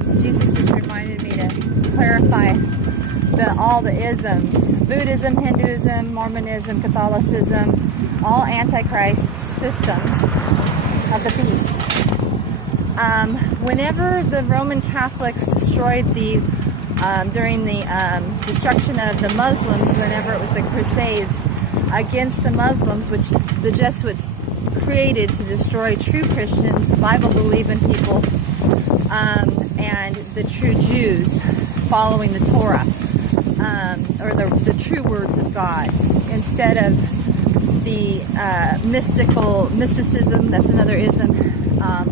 minutes. Jesus just reminded me to clarify all the isms. Buddhism, Hinduism, Mormonism, Catholicism, all Antichrist systems of the beast. Whenever the Roman Catholics destroyed during the destruction of the Muslims, whenever it was the Crusades against the Muslims, which the Jesuits created to destroy true Christians, Bible-believing people, and the true Jews following the Torah, or the true words of God, instead of the mysticism, that's another ism,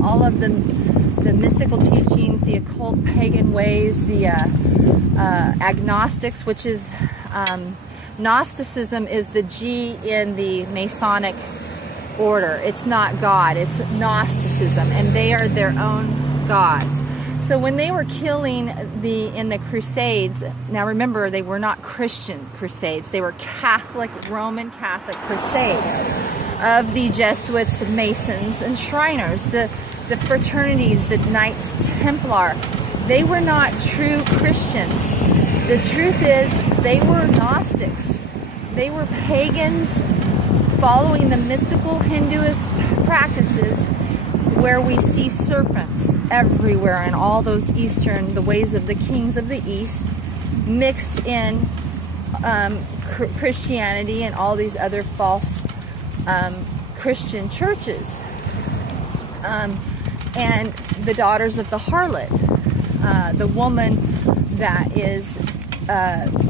all of the mystical teachings, the occult pagan ways, the agnostics, which is Gnosticism is the G in the Masonic order. It's not God, it's Gnosticism, and they are their own gods. So when they were killing in the Crusades, now remember, they were not Christian crusades, they were Catholic, Roman Catholic crusades of the Jesuits, Masons, and Shriners, the fraternities, the Knights Templar. They were not true Christians. The truth is, they were Gnostics. They were pagans following the mystical Hinduist practices, where we see serpents everywhere in all those the ways of the kings of the East, mixed in Christianity and all these other false Christian churches. And the daughters of the harlot, the woman that is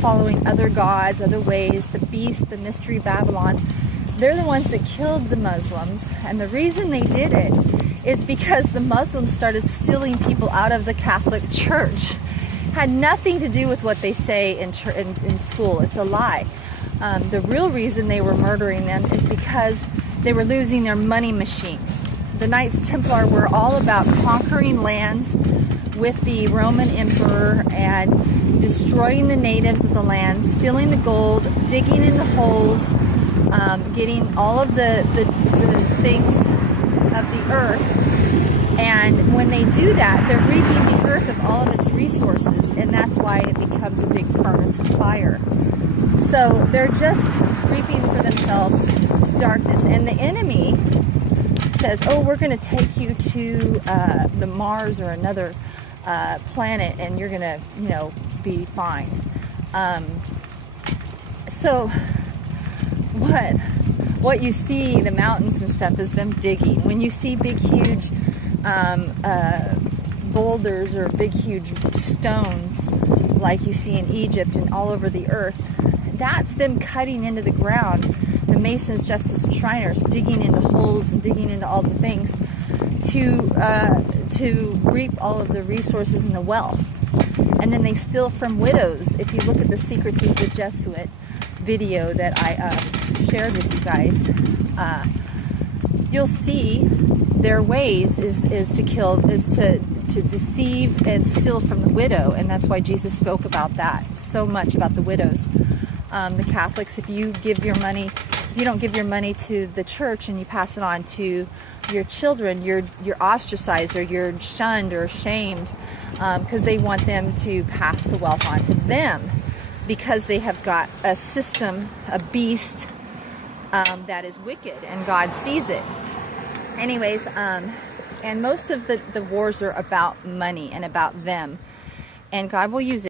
following other gods, other ways, the beast, the mystery Babylon, they're the ones that killed the Muslims. And the reason they did it is because the Muslims started stealing people out of the Catholic Church. Had nothing to do with what they say in school. It's a lie. The real reason they were murdering them is because they were losing their money machine. The Knights Templar were all about conquering lands with the Roman Emperor and destroying the natives of the land, stealing the gold, digging in the holes, getting all of the things of the earth. And when they do that, they're reaping the earth of all of its resources, and that's why it becomes a big furnace of fire. So they're just reaping for themselves darkness. And the enemy says, oh, we're going to take you to the Mars or another planet, and you're going to, be fine. So what you see, the mountains and stuff, is them digging. When you see big, huge boulders or big, huge stones like you see in Egypt and all over the earth, that's them cutting into the ground. The Masons, Jesuits, and Shriners digging into holes and digging into all the things to reap all of the resources and the wealth. And then they steal from widows. If you look at the Secrets of the Jesuit video that I shared with you guys, you'll see their ways is to deceive and steal from the widow, and that's why Jesus spoke about that so much, about the widows. The Catholics, if you don't give your money to the church and you pass it on to your children, you're ostracized, or you're shunned or shamed, because they want them to pass the wealth on to them, because they have got a system, a beast that is wicked, and God sees it. Anyways, and most of the wars are about money and about them, and God will use it.